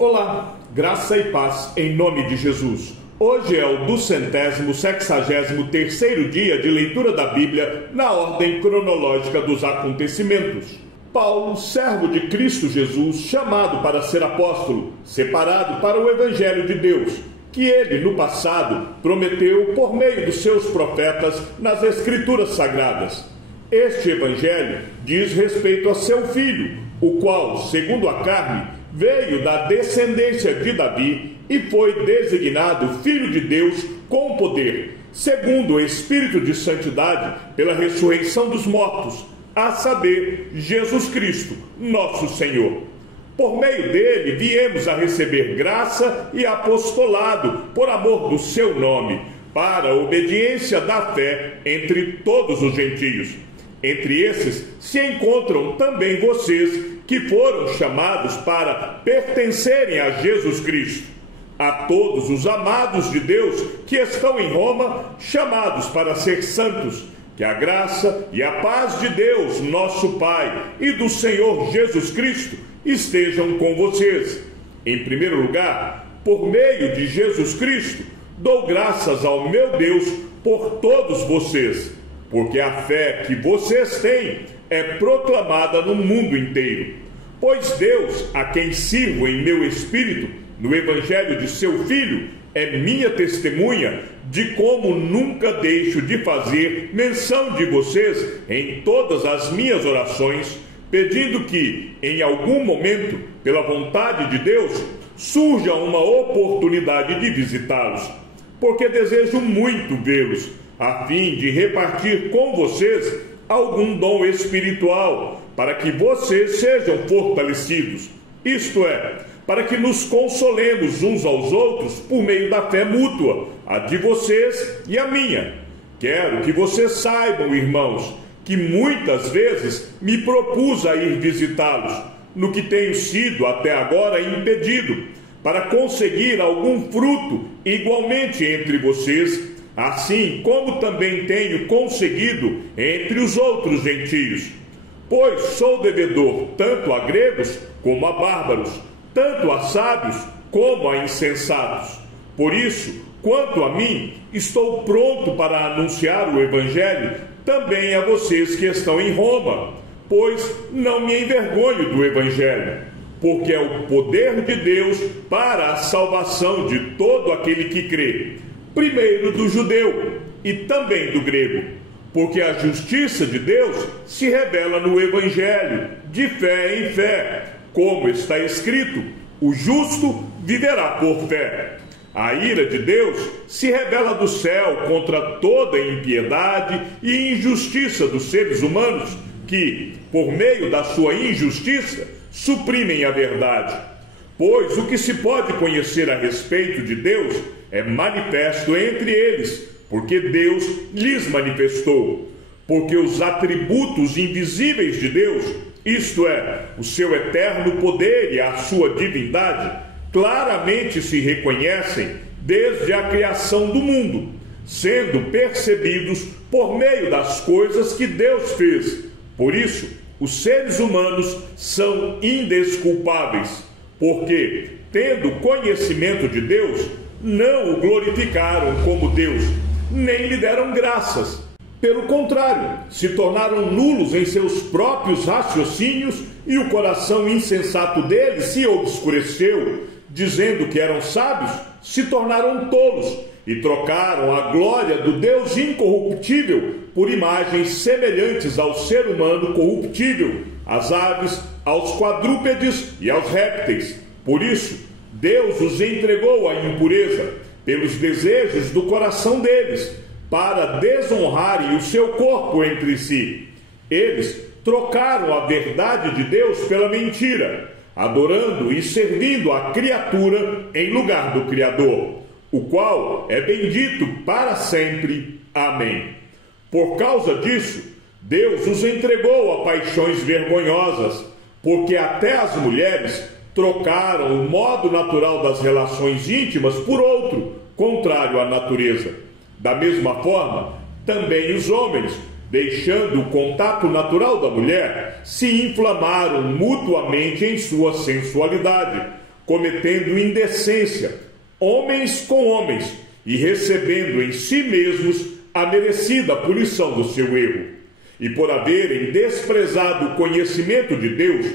Olá, graça e paz em nome de Jesus. Hoje é o 263º dia de leitura da Bíblia na ordem cronológica dos acontecimentos. Paulo, servo de Cristo Jesus, chamado para ser apóstolo, separado para o Evangelho de Deus, que ele, no passado, prometeu por meio dos seus profetas nas Escrituras Sagradas. Este Evangelho diz respeito a seu filho, o qual, segundo a carne, veio da descendência de Davi e foi designado Filho de Deus com poder, segundo o Espírito de Santidade, pela ressurreição dos mortos, a saber, Jesus Cristo, nosso Senhor. Por meio dele viemos a receber graça e apostolado por amor do seu nome, para a obediência da fé entre todos os gentios. Entre esses se encontram também vocês, que foram chamados para pertencerem a Jesus Cristo. A todos os amados de Deus que estão em Roma, chamados para ser santos, que a graça e a paz de Deus, nosso Pai, e do Senhor Jesus Cristo estejam com vocês. Em primeiro lugar, por meio de Jesus Cristo, dou graças ao meu Deus por todos vocês, porque a fé que vocês têm é proclamada no mundo inteiro. Pois Deus, a quem sirvo em meu espírito, no Evangelho de seu Filho, é minha testemunha de como nunca deixo de fazer menção de vocês em todas as minhas orações, pedindo que, em algum momento, pela vontade de Deus, surja uma oportunidade de visitá-los, porque desejo muito vê-los, a fim de repartir com vocês algum dom espiritual, para que vocês sejam fortalecidos, isto é, para que nos consolemos uns aos outros por meio da fé mútua, a de vocês e a minha. Quero que vocês saibam, irmãos, que muitas vezes me propus a ir visitá-los, no que tenho sido até agora impedido, para conseguir algum fruto igualmente entre vocês, assim como também tenho conseguido entre os outros gentios. Pois sou devedor tanto a gregos como a bárbaros, tanto a sábios como a insensatos. Por isso, quanto a mim, estou pronto para anunciar o Evangelho também a vocês que estão em Roma, pois não me envergonho do Evangelho, porque é o poder de Deus para a salvação de todo aquele que crê, primeiro do judeu e também do grego, porque a justiça de Deus se revela no Evangelho, de fé em fé, como está escrito: o justo viverá por fé. A ira de Deus se revela do céu contra toda impiedade e injustiça dos seres humanos que, por meio da sua injustiça, suprimem a verdade. Pois o que se pode conhecer a respeito de Deus é manifesto entre eles, porque Deus lhes manifestou. Porque os atributos invisíveis de Deus, isto é, o seu eterno poder e a sua divindade, claramente se reconhecem desde a criação do mundo, sendo percebidos por meio das coisas que Deus fez. Por isso, os seres humanos são indesculpáveis, porque, tendo conhecimento de Deus, não o glorificaram como Deus, nem lhe deram graças. Pelo contrário, se tornaram nulos em seus próprios raciocínios e o coração insensato deles se obscureceu. Dizendo que eram sábios, se tornaram tolos e trocaram a glória do Deus incorruptível por imagens semelhantes ao ser humano corruptível, às aves, aos quadrúpedes e aos répteis. Por isso, Deus os entregou à impureza pelos desejos do coração deles, para desonrarem o seu corpo entre si. Eles trocaram a verdade de Deus pela mentira, adorando e servindo a criatura em lugar do Criador, o qual é bendito para sempre. Amém. Por causa disso, Deus os entregou a paixões vergonhosas, porque até as mulheres trocaram o modo natural das relações íntimas por outro, contrário à natureza. Da mesma forma, também os homens, deixando o contato natural da mulher, se inflamaram mutuamente em sua sensualidade, cometendo indecência, homens com homens, e recebendo em si mesmos a merecida punição do seu erro. E por haverem desprezado o conhecimento de Deus,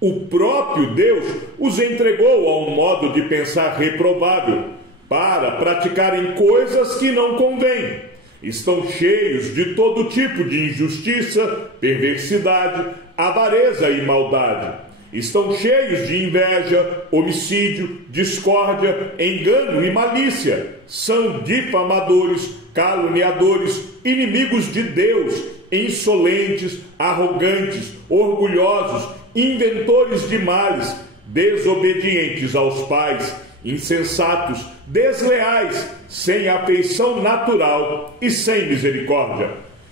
o próprio Deus os entregou a um modo de pensar reprovável, para praticarem coisas que não convêm. Estão cheios de todo tipo de injustiça, perversidade, avareza e maldade. Estão cheios de inveja, homicídio, discórdia, engano e malícia. São difamadores, caluniadores, inimigos de Deus, insolentes, arrogantes, orgulhosos, inventores de males, desobedientes aos pais, insensatos, desleais, sem afeição natural e sem misericórdia.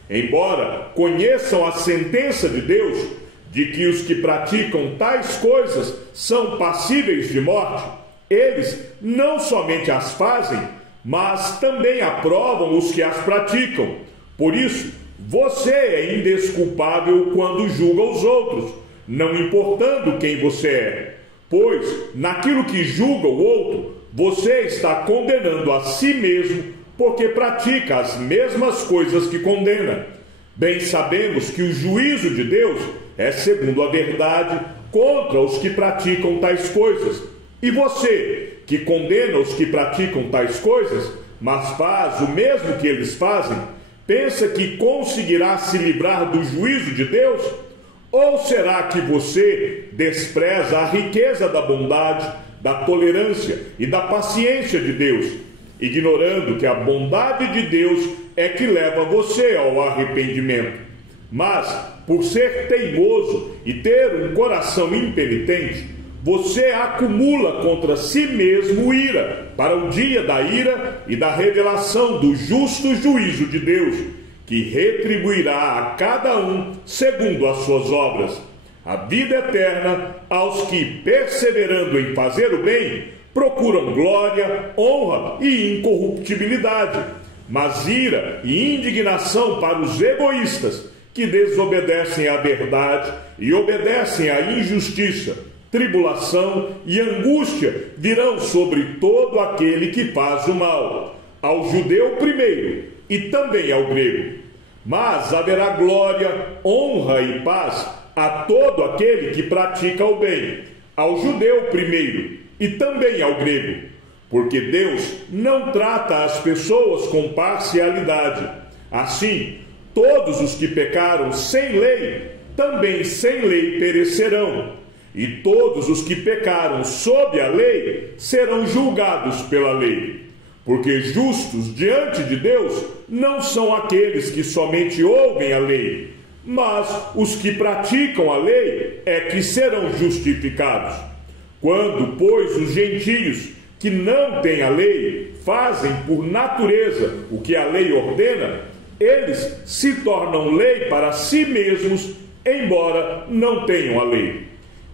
Embora conheçam a sentença de Deus, de que os que praticam tais coisas são passíveis de morte, eles não somente as fazem, mas também aprovam os que as praticam. Por isso, você é indesculpável quando julga os outros, não importando quem você é, pois naquilo que julga o outro, você está condenando a si mesmo, porque pratica as mesmas coisas que condena. Bem sabemos que o juízo de Deus é segundo a verdade contra os que praticam tais coisas. E você, que condena os que praticam tais coisas, mas faz o mesmo que eles fazem, pensa que conseguirá se livrar do juízo de Deus? Ou será que você despreza a riqueza da bondade, da tolerância e da paciência de Deus, ignorando que a bondade de Deus é que leva você ao arrependimento? Mas, por ser teimoso e ter um coração impenitente, você acumula contra si mesmo ira, para o dia da ira e da revelação do justo juízo de Deus, que retribuirá a cada um segundo as suas obras. A vida eterna aos que, perseverando em fazer o bem, procuram glória, honra e incorruptibilidade, mas ira e indignação para os egoístas, que desobedecem à verdade e obedecem à injustiça. Tribulação e angústia virão sobre todo aquele que faz o mal, ao judeu primeiro e também ao grego. Mas haverá glória, honra e paz a todo aquele que pratica o bem, ao judeu primeiro e também ao grego, porque Deus não trata as pessoas com parcialidade. Assim, todos os que pecaram sem lei, também sem lei perecerão, e todos os que pecaram sob a lei serão julgados pela lei. Porque justos diante de Deus não são aqueles que somente ouvem a lei, mas os que praticam a lei é que serão justificados. Quando, pois, os gentios que não têm a lei fazem por natureza o que a lei ordena, eles se tornam lei para si mesmos, embora não tenham a lei.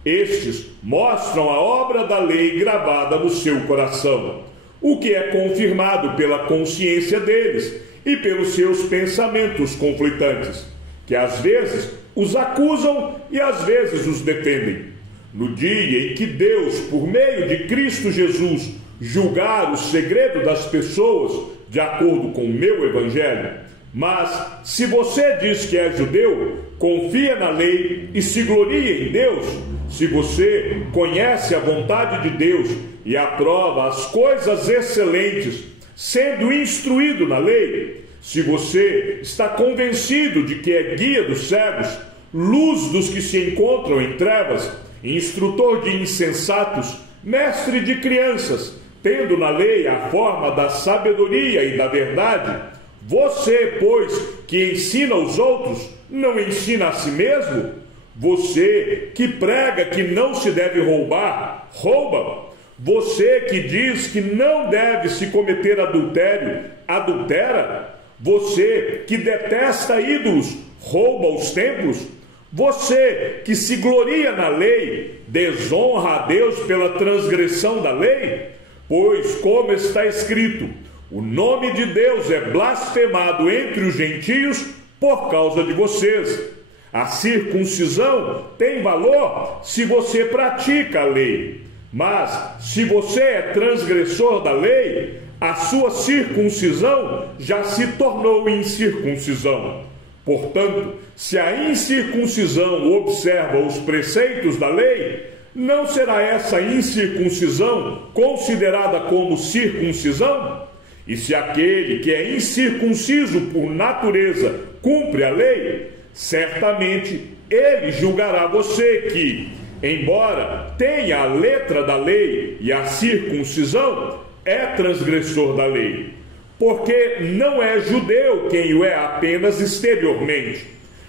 Estes mostram a obra da lei gravada no seu coração, o que é confirmado pela consciência deles e pelos seus pensamentos conflitantes, que às vezes os acusam e às vezes os defendem. No dia em que Deus, por meio de Cristo Jesus, julgar o segredo das pessoas de acordo com o meu evangelho. Mas, se você diz que é judeu, confia na lei e se gloria em Deus, se você conhece a vontade de Deus e aprova as coisas excelentes, sendo instruído na lei, se você está convencido de que é guia dos cegos, luz dos que se encontram em trevas, instrutor de insensatos, mestre de crianças, tendo na lei a forma da sabedoria e da verdade, você, pois, que ensina os outros, não ensina a si mesmo? Você que prega que não se deve roubar, rouba. Você que diz que não deve se cometer adultério, adultera. Você que detesta ídolos, rouba os templos. Você que se gloria na lei, desonra a Deus pela transgressão da lei. Pois, como está escrito, o nome de Deus é blasfemado entre os gentios por causa de vocês. A circuncisão tem valor se você pratica a lei. Mas, se você é transgressor da lei, a sua circuncisão já se tornou incircuncisão. Portanto, se a incircuncisão observa os preceitos da lei, não será essa incircuncisão considerada como circuncisão? E se aquele que é incircunciso por natureza cumpre a lei, certamente ele julgará você que, embora tenha a letra da lei e a circuncisão, é transgressor da lei. Porque não é judeu quem o é apenas exteriormente,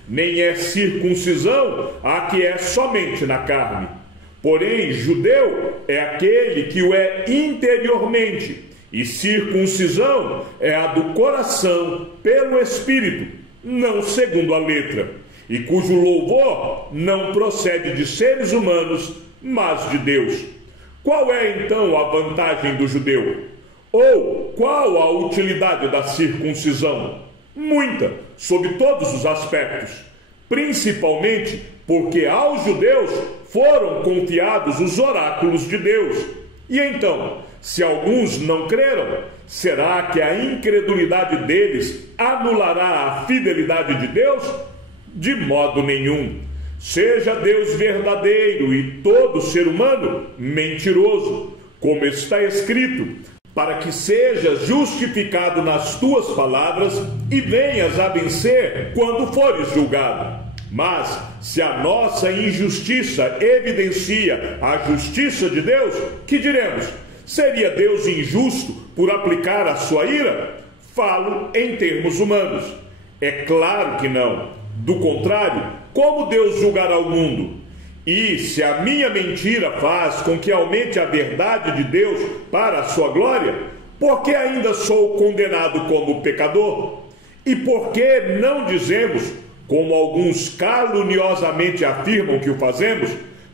nem é circuncisão a que é somente na carne. Porém, judeu é aquele que o é interiormente, e circuncisão é a do coração pelo Espírito, não segundo a letra, e cujo louvor não procede de seres humanos, mas de Deus. Qual é então a vantagem do judeu? Ou qual a utilidade da circuncisão? Muita, sob todos os aspectos, principalmente porque aos judeus foram confiados os oráculos de Deus. E então, se alguns não creram, será que a incredulidade deles anulará a fidelidade de Deus? De modo nenhum. Seja Deus verdadeiro e todo ser humano mentiroso, como está escrito, para que sejas justificado nas tuas palavras e venhas a vencer quando fores julgado. Mas, se a nossa injustiça evidencia a justiça de Deus, que diremos? Seria Deus injusto por aplicar a sua ira? Falo em termos humanos. É claro que não. Do contrário, como Deus julgará o mundo? E se a minha mentira faz com que aumente a verdade de Deus para a sua glória, por que ainda sou condenado como pecador? E por que não dizemos, como alguns caluniosamente afirmam que o fazemos,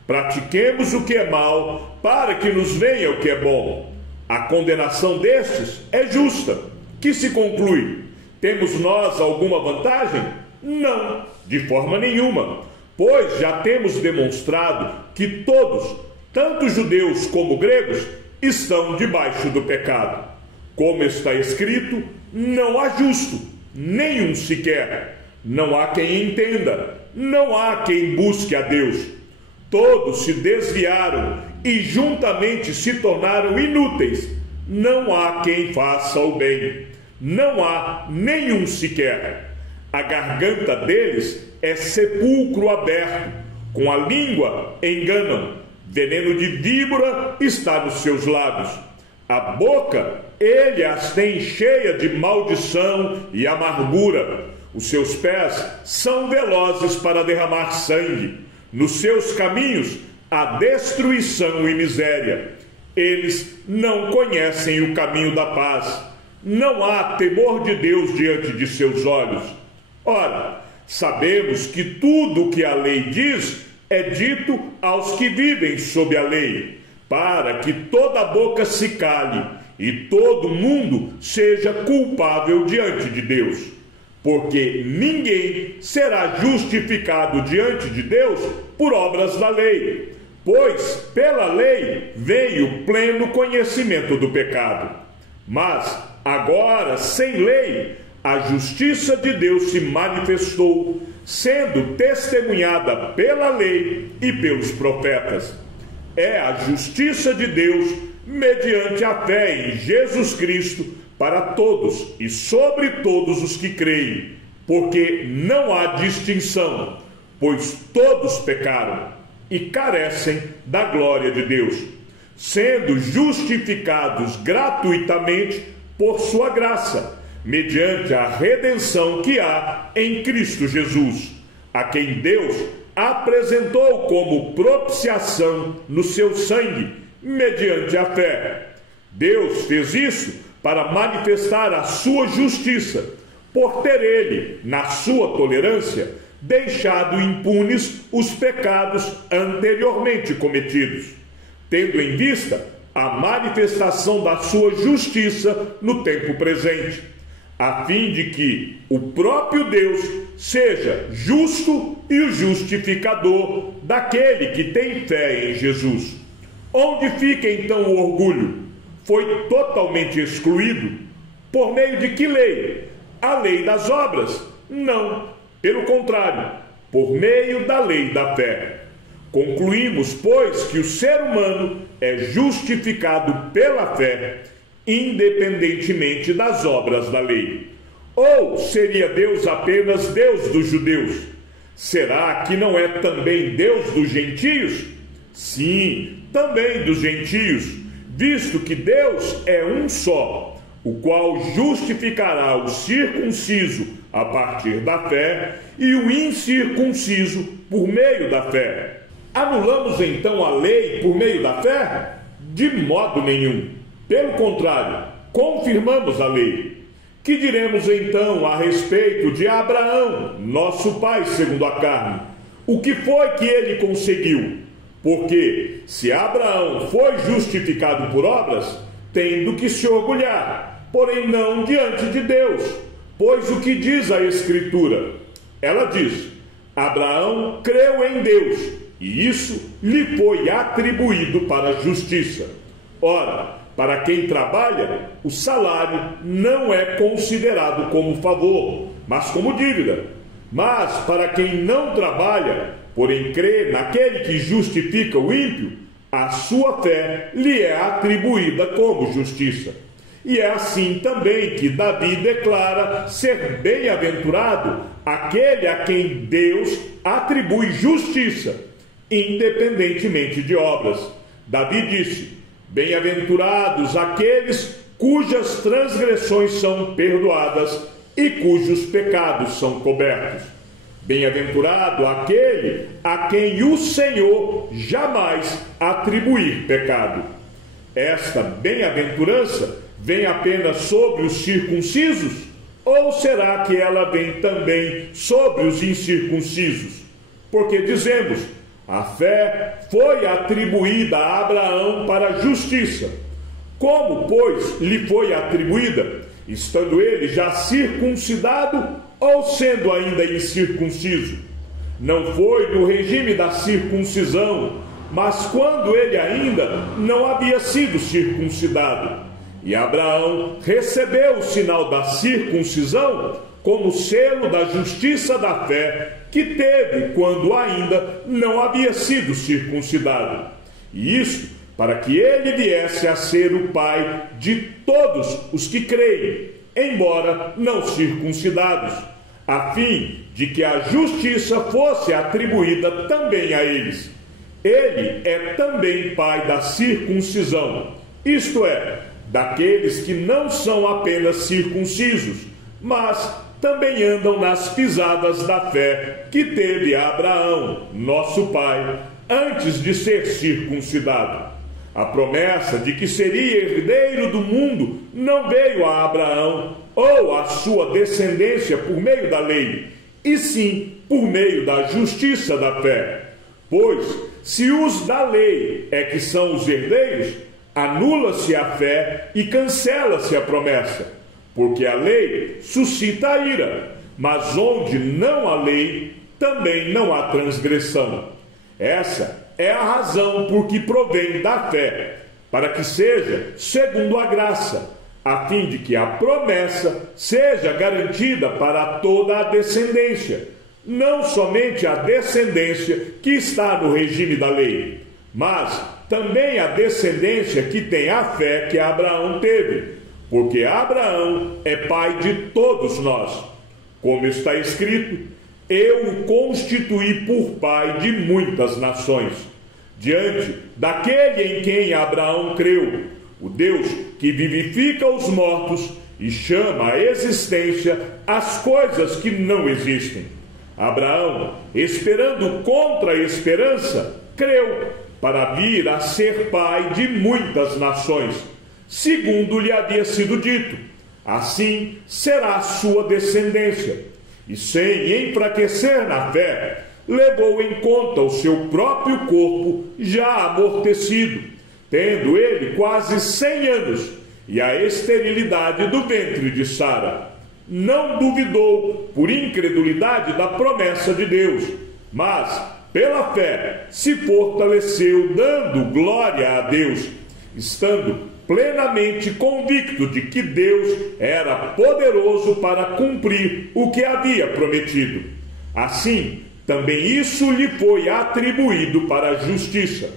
pratiquemos o que é mal, para que nos venha o que é bom? A condenação destes é justa. Que se conclui? Temos nós alguma vantagem? Não, de forma nenhuma, pois já temos demonstrado que todos, tanto judeus como gregos, estão debaixo do pecado. Como está escrito, não há justo, nenhum sequer. Não há quem entenda, não há quem busque a Deus. Todos se desviaram e juntamente se tornaram inúteis. Não há quem faça o bem, não há nenhum sequer. A garganta deles é sepulcro aberto, com a língua enganam, veneno de víbora está nos seus lábios. A boca ele as tem cheia de maldição e amargura. Os seus pés são velozes para derramar sangue. Nos seus caminhos há destruição e miséria. Eles não conhecem o caminho da paz. Não há temor de Deus diante de seus olhos. Ora, sabemos que tudo o que a lei diz é dito aos que vivem sob a lei, para que toda boca se cale e todo mundo seja culpável diante de Deus. Porque ninguém será justificado diante de Deus por obras da lei, pois pela lei veio o pleno conhecimento do pecado. Mas agora, sem lei, a justiça de Deus se manifestou, sendo testemunhada pela lei e pelos profetas. É a justiça de Deus mediante a fé em Jesus Cristo para todos e sobre todos os que creem, porque não há distinção, pois todos pecaram e carecem da glória de Deus, sendo justificados gratuitamente por sua graça, mediante a redenção que há em Cristo Jesus, a quem Deus apresentou como propiciação no seu sangue, mediante a fé. Deus fez isso para manifestar a sua justiça, por ter ele, na sua tolerância, deixado impunes os pecados anteriormente cometidos, tendo em vista a manifestação da sua justiça no tempo presente, a fim de que o próprio Deus seja justo e o justificador daquele que tem fé em Jesus. Onde fica então o orgulho? Foi totalmente excluído. Por meio de que lei? A lei das obras? Não, pelo contrário, por meio da lei da fé. Concluímos, pois, que o ser humano é justificado pela fé, independentemente das obras da lei. Ou seria Deus apenas Deus dos judeus? Será que não é também Deus dos gentios? Sim, também dos gentios, visto que Deus é um só, o qual justificará o circunciso a partir da fé e o incircunciso por meio da fé. Anulamos então a lei por meio da fé? De modo nenhum. Pelo contrário, confirmamos a lei. Que diremos então a respeito de Abraão, nosso pai segundo a carne? O que foi que ele conseguiu? Porque se Abraão foi justificado por obras, tem do que se orgulhar, porém não diante de Deus. Pois o que diz a Escritura? Ela diz: Abraão creu em Deus, e isso lhe foi atribuído para a justiça. Ora, para quem trabalha, o salário não é considerado como favor, mas como dívida. Mas para quem não trabalha, porém crê naquele que justifica o ímpio, a sua fé lhe é atribuída como justiça. E é assim também que Davi declara ser bem-aventurado aquele a quem Deus atribui justiça, independentemente de obras. Davi disse: bem-aventurados aqueles cujas transgressões são perdoadas e cujos pecados são cobertos. Bem-aventurado aquele a quem o Senhor jamais atribuir pecado. Esta bem-aventurança vem apenas sobre os circuncisos? Ou será que ela vem também sobre os incircuncisos? Porque dizemos: a fé foi atribuída a Abraão para a justiça. Como, pois, lhe foi atribuída? Estando ele já circuncidado ou sendo ainda incircunciso? Não foi no regime da circuncisão, mas quando ele ainda não havia sido circuncidado. E Abraão recebeu o sinal da circuncisão como selo da justiça da fé que teve quando ainda não havia sido circuncidado. E isso para que ele viesse a ser o pai de todos os que creem, embora não circuncidados, a fim de que a justiça fosse atribuída também a eles. Ele é também pai da circuncisão, isto é, daqueles que não são apenas circuncisos, mas também andam nas pisadas da fé que teve Abraão, nosso pai, antes de ser circuncidado. A promessa de que seria herdeiro do mundo não veio a Abraão ou a sua descendência por meio da lei, e sim por meio da justiça da fé. Pois, se os da lei é que são os herdeiros, anula-se a fé e cancela-se a promessa, porque a lei suscita a ira, mas onde não há lei, também não há transgressão. Essa é a razão por que provém da fé, para que seja segundo a graça, a fim de que a promessa seja garantida para toda a descendência, não somente a descendência que está no regime da lei, mas também a descendência que tem a fé que Abraão teve, porque Abraão é pai de todos nós. Como está escrito: eu o constituí por pai de muitas nações. Diante daquele em quem Abraão creu, o Deus que vivifica os mortos e chama à existência as coisas que não existem. Abraão, esperando contra a esperança, creu para vir a ser pai de muitas nações, segundo lhe havia sido dito: assim será a sua descendência. E sem enfraquecer na fé, levou em conta o seu próprio corpo já amortecido, tendo ele quase 100 anos, e a esterilidade do ventre de Sara. Não duvidou por incredulidade da promessa de Deus, mas pela fé, se fortaleceu dando glória a Deus, estando plenamente convicto de que Deus era poderoso para cumprir o que havia prometido. Assim, também isso lhe foi atribuído para a justiça.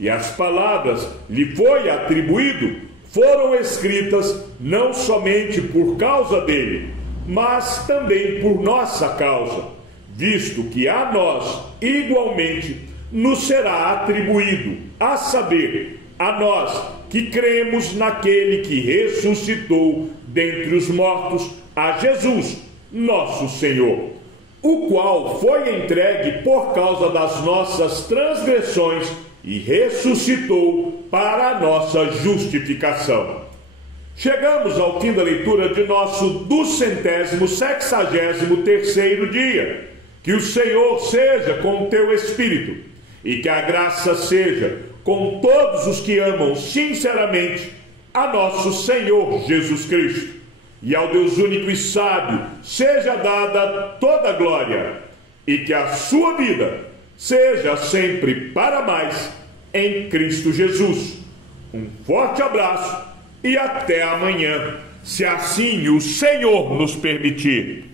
E as palavras lhe foi atribuído foram escritas não somente por causa dele, mas também por nossa causa, visto que a nós, igualmente, nos será atribuído, a saber, a nós que cremos naquele que ressuscitou dentre os mortos, a Jesus, nosso Senhor, o qual foi entregue por causa das nossas transgressões e ressuscitou para a nossa justificação. Chegamos ao fim da leitura de nosso 263º dia. Que o Senhor seja com o teu espírito e que a graça seja com todos os que amam sinceramente a nosso Senhor Jesus Cristo. E ao Deus único e sábio seja dada toda a glória, e que a sua vida seja sempre para mais em Cristo Jesus. Um forte abraço e até amanhã, se assim o Senhor nos permitir.